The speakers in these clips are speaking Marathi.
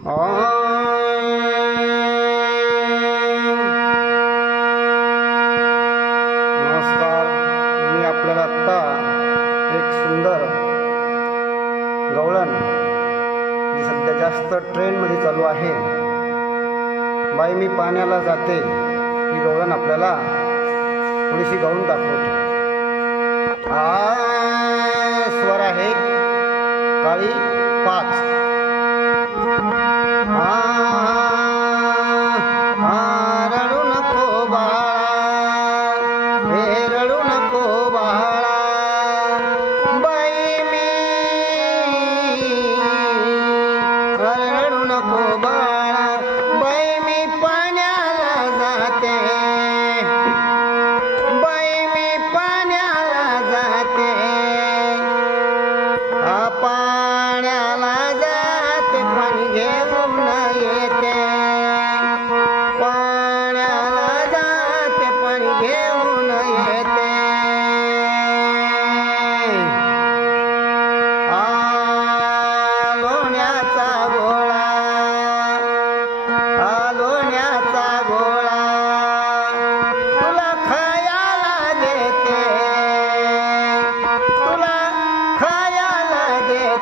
नमस्कार. मी आपल्याला आत्ता एक सुंदर गवळण जी सध्या जास्त ट्रेनमध्ये चालू आहे. बाई मी पाण्याला जाते. ही गवळण आपल्याला थोडीशी गाऊन दाखवतो. हा स्वर आहे काळी पाच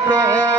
पे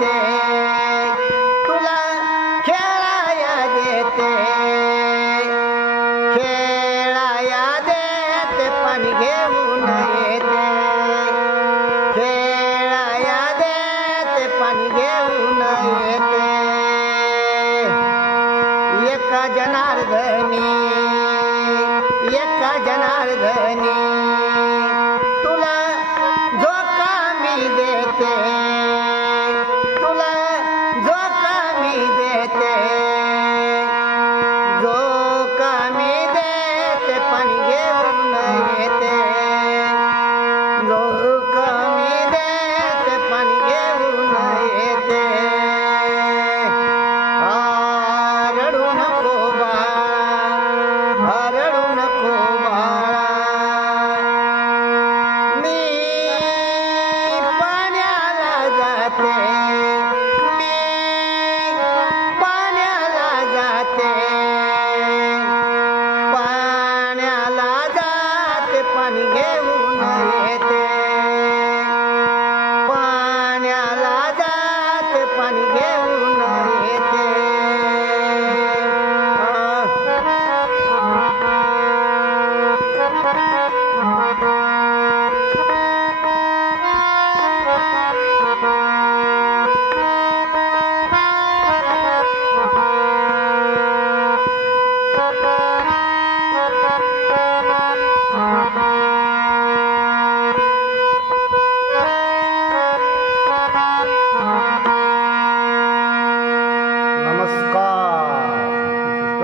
देते. तुला खेळाया देते. खेळाया देते पण घेऊ ते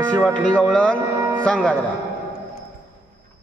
कशी वाटली गवळण? सांगा जरा.